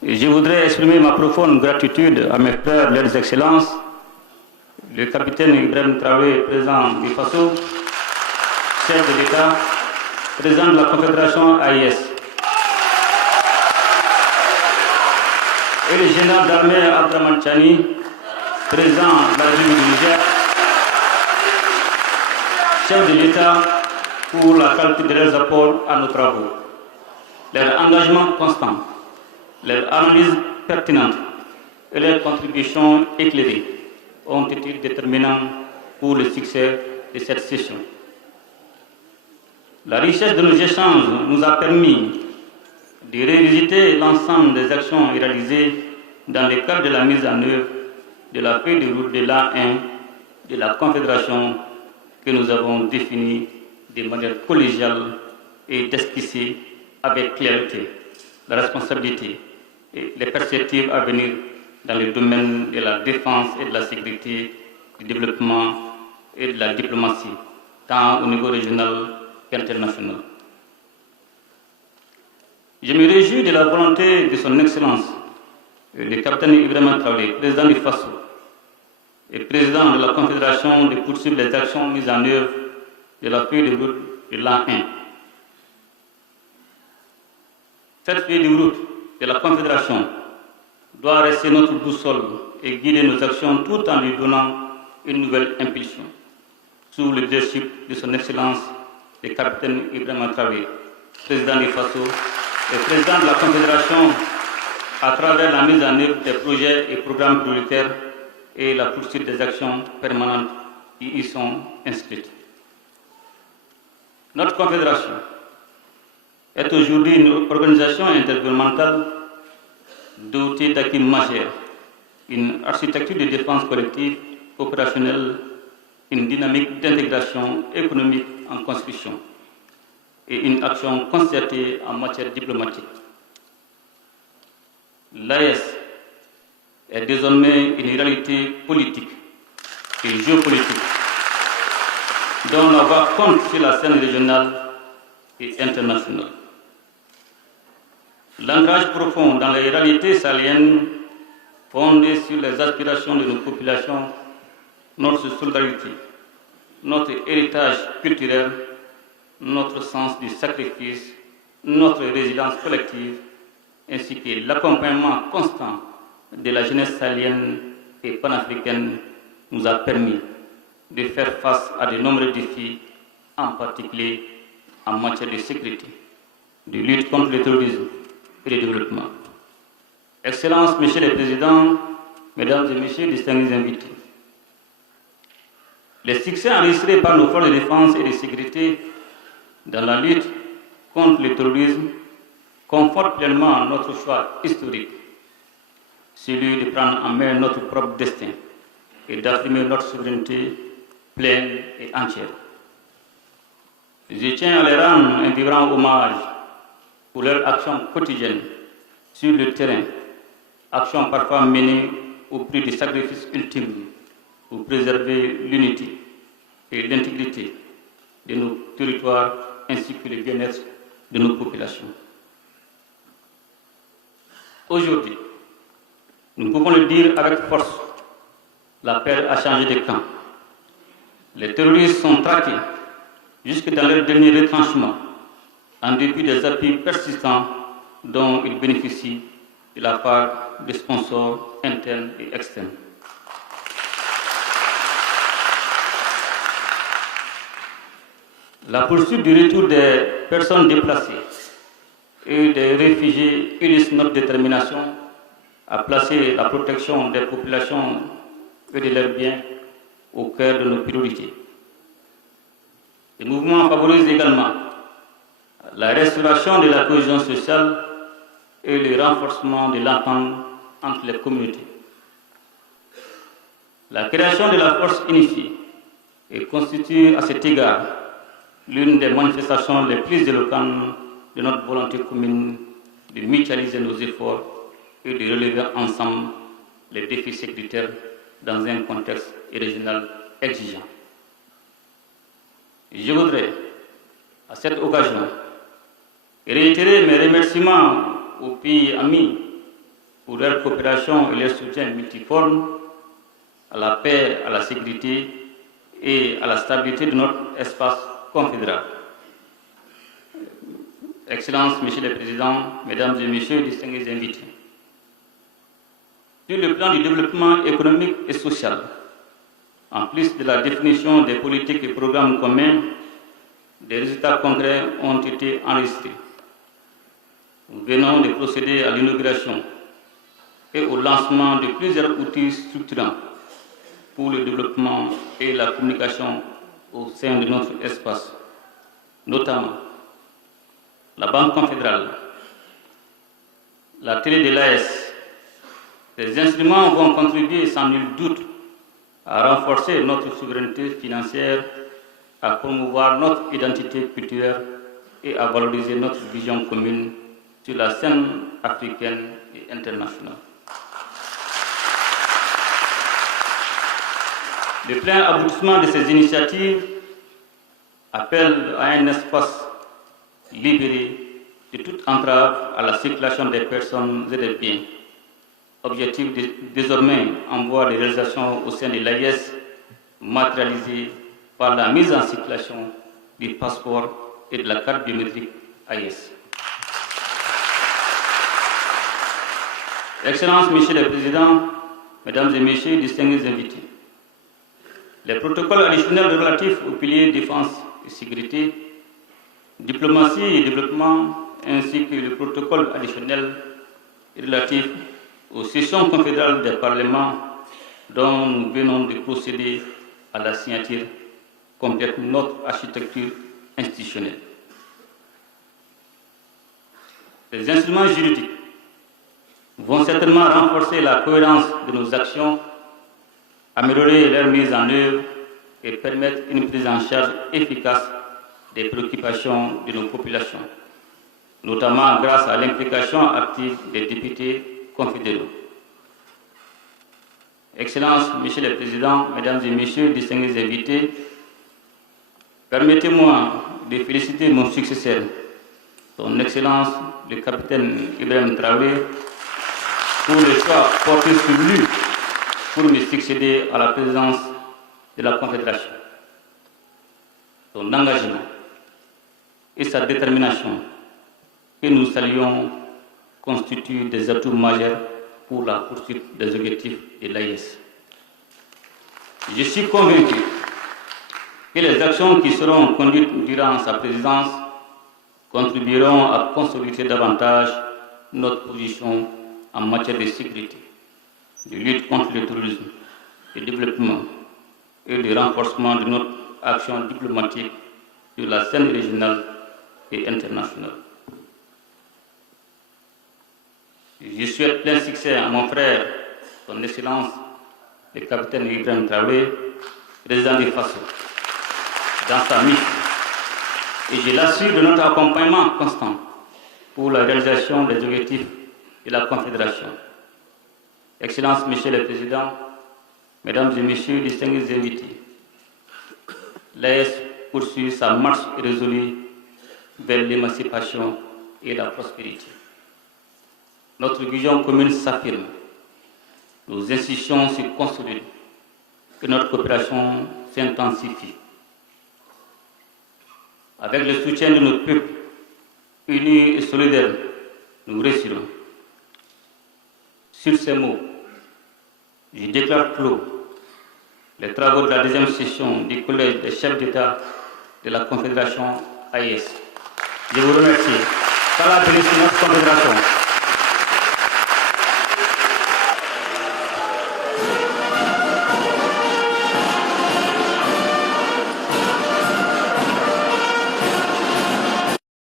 Je voudrais exprimer ma profonde gratitude à mes frères, leurs excellences, le capitaine Ibrahim Traoré, président du FASO, chef de l'État, président de la Confédération AIS, et le général d'armée Abdraman Chani, président de la République du Niger, chef de l'État, pour la qualité de leurs apports à nos travaux. Leur engagement constant, leur analyse pertinente et leurs contributions éclairées ont été déterminants pour le succès de cette session. La richesse de nos échanges nous a permis de revisiter l'ensemble des actions réalisées dans le cadre de la mise en œuvre de la feuille de route de l'A1 de la Confédération que nous avons définie de manière collégiale et d'esquisser avec clarté la responsabilité et les perspectives à venir dans le domaine de la défense et de la sécurité, du développement et de la diplomatie, tant au niveau régional qu'international. Je me réjouis de la volonté de son Excellence, le capitaine Ibrahim Traoré, président du FASO et président de la Confédération, de poursuivre les actions mises en œuvre de la feuille de route de l'A1. Cette feuille de route de la Confédération doit rester notre boussole et guider nos actions tout en lui donnant une nouvelle impulsion. Sous le leadership de son Excellence, le capitaine Ibrahim Traoré, président du FASO et président de la Confédération, à travers la mise en œuvre des projets et programmes prioritaires et la poursuite des actions permanentes qui y sont inscrites. Notre Confédération est aujourd'hui une organisation intergouvernementale dotée d'acquis majeurs, une architecture de défense collective opérationnelle, une dynamique d'intégration économique en construction et une action concertée en matière diplomatique. L'AES est désormais une réalité politique et géopolitique dont la voix compte sur la scène régionale et internationale. L'ancrage profond dans les réalités sahéliennes, fondé sur les aspirations de nos populations, notre solidarité, notre héritage culturel, notre sens du sacrifice, notre résilience collective, ainsi que l'accompagnement constant de la jeunesse sahélienne et panafricaine nous a permis de faire face à de nombreux défis, en particulier en matière de sécurité, de lutte contre le terrorisme et le développement. Excellences, Messieurs les Présidents, Mesdames et Messieurs, distingués invités, les succès enregistrés par nos forces de défense et de sécurité dans la lutte contre le terrorisme confortent pleinement notre choix historique, celui de prendre en main notre propre destin et d'affirmer notre souveraineté pleine et entière. Je tiens à les rendre un vibrant hommage pour leur action quotidienne sur le terrain, action parfois menée au prix du sacrifice ultime pour préserver l'unité et l'intégrité de nos territoires ainsi que le bien-être de nos populations. Aujourd'hui, nous pouvons le dire avec force, la paix a changé de camp. Les terroristes sont traqués jusque dans leur dernier retranchement, en dépit des appuis persistants dont ils bénéficient de la part des sponsors internes et externes. La poursuite du retour des personnes déplacées et des réfugiés illustre notre détermination à placer la protection des populations et de leurs biens au cœur de nos priorités. Le mouvement favorise également la restauration de la cohésion sociale et le renforcement de l'entente entre les communautés. La création de la force unifiée constitue à cet égard l'une des manifestations les plus éloquentes de notre volonté commune de mutualiser nos efforts et de relever ensemble les défis sécuritaires dans un contexte régional exigeant. Je voudrais, à cette occasion, réitérer mes remerciements aux pays amis pour leur coopération et leur soutien multiforme à la paix, à la sécurité et à la stabilité de notre espace confédéral. Excellences, Monsieur le Président, Mesdames et Messieurs, distingués invités. Sur le plan du développement économique et social, en plus de la définition des politiques et programmes communs, des résultats concrets ont été enregistrés. Nous venons de procéder à l'inauguration et au lancement de plusieurs outils structurants pour le développement et la communication au sein de notre espace, notamment la Banque confédérale, la télé de l'AS. Ces instruments vont contribuer sans nul doute à renforcer notre souveraineté financière, à promouvoir notre identité culturelle et à valoriser notre vision commune sur la scène africaine et internationale. Le plein aboutissement de ces initiatives appelle à un espace libéré de toute entrave à la circulation des personnes et des biens. Objectif désormais en voie de réalisation au sein de l'AIS, matérialisé par la mise en circulation du passeport et de la carte biométrique AIS. Excellences, Monsieur le Président, Mesdames et Messieurs, distingués invités, les protocoles additionnels relatifs aux piliers défense et sécurité, diplomatie et développement, ainsi que le protocole additionnel relatif aux sessions confédérales des parlements dont nous venons de procéder à la signature complètent notre architecture institutionnelle. Les instruments juridiques vont certainement renforcer la cohérence de nos actions, améliorer leur mise en œuvre et permettre une prise en charge efficace des préoccupations de nos populations, notamment grâce à l'implication active des députés confédéraux. Excellences, Monsieur le Président, Mesdames et Messieurs, distingués invités, permettez-moi de féliciter mon successeur, Son Excellence le capitaine Ibrahim Traoré, pour le choix porté sur lui pour me succéder à la présidence de la Confédération. Son engagement et sa détermination, que nous saluons, constituent des atouts majeurs pour la poursuite des objectifs de l'AIS. Je suis convaincu que les actions qui seront conduites durant sa présidence contribueront à consolider davantage notre position en matière de sécurité, de lutte contre le terrorisme, de développement et de renforcement de notre action diplomatique sur la scène régionale et internationale. Je souhaite plein succès à mon frère, son Excellence, le capitaine Ibrahim Traoré, président de FASO, dans sa mission. Et je l'assure de notre accompagnement constant pour la réalisation des objectifs de la Confédération. Excellences, Monsieur le Président, Mesdames et Messieurs, distingués invités, l'AIS poursuit sa marche résolue vers l'émancipation et la prospérité. Notre vision commune s'affirme, nos institutions se consolident et notre coopération s'intensifie. Avec le soutien de notre peuple, unis et solidaires, nous réussirons. Sur ces mots, je déclare clos les travaux de la deuxième session du Collège des chefs d'État de la Confédération AIS. Je vous remercie. Par la bénédiction de notre Confédération.